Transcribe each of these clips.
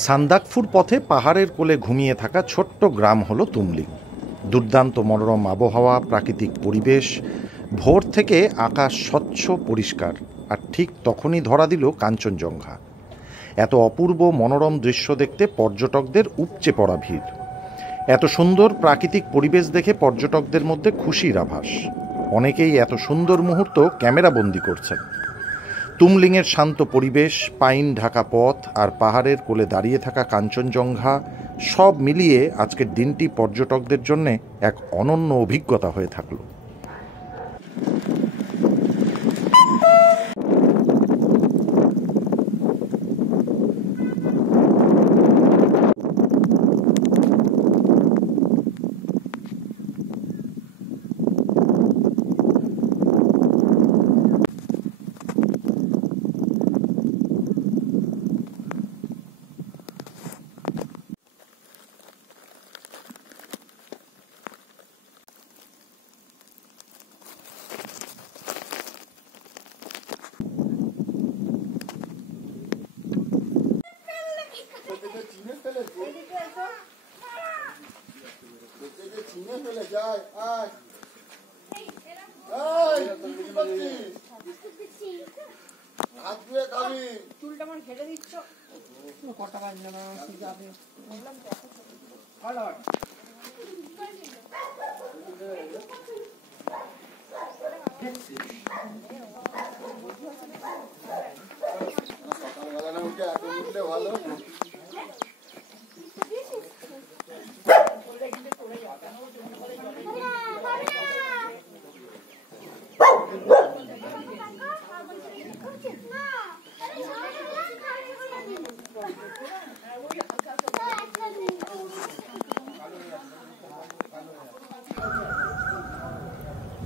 সান্দাকফুর পথে পাহাড়ের কোলে ঘুমিয়ে থাকা ছোট্ট গ্রাম হলো তুমলিং। দুর্দান্ত মনোরম আবহাওয়া, প্রাকৃতিক পরিবেশ, ভোর থেকে আকাশ স্বচ্ছ পরিষ্কার, আর ঠিক তখনই ধরা দিল কাঞ্চনজঙ্ঘা। এত অপূর্ব মনোরম দৃশ্য দেখতে পর্যটকদের উপচে পড়া ভিড়। এত সুন্দর প্রাকৃতিক পরিবেশ দেখে পর্যটকদের মধ্যে খুশির আভাস। অনেকেই এত সুন্দর মুহূর্ত ক্যামেরাবন্দি করছেন। তুমলিংয়ের শান্ত পরিবেশ, পাইন ঢাকা পথ আর পাহাড়ের কোলে দাঁড়িয়ে থাকা কাঞ্চনজঙ্ঘা সব মিলিয়ে আজকের দিনটি পর্যটকদের জন্য এক অনন্য অভিজ্ঞতা হয়ে থাকল। চুলটা আমার ঘেটে দিচ্ছ কটা বাজে না যাবে সকালবেলা উঠে এত উঠলে ভালো।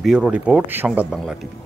ব্যুরো রিপোর্ট, সংবাদ বাংলা টিভি।